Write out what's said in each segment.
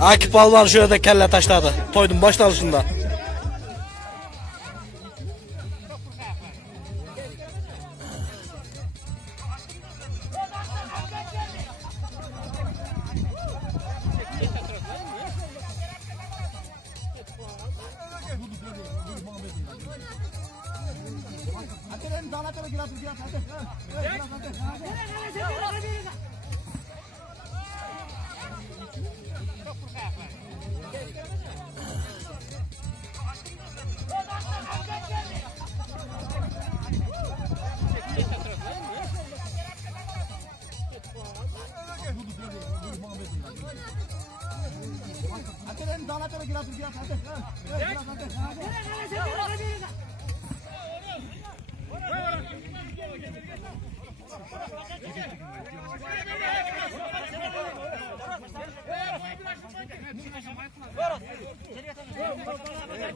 Akif Balvan şu yerde kelle taşladı. Toydun başlanışında.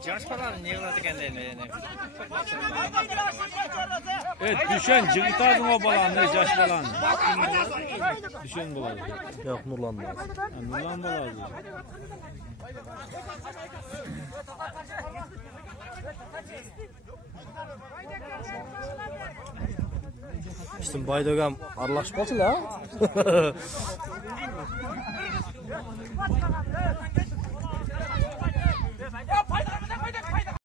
Yaş falan niye uğradı kendilerine? Evet, düşen cıgıtardın o balanı, yaş balanı. Düşen balanı. Yok Nurlan'da. Nurlan balanı. İşte Baydogam arlaşması la.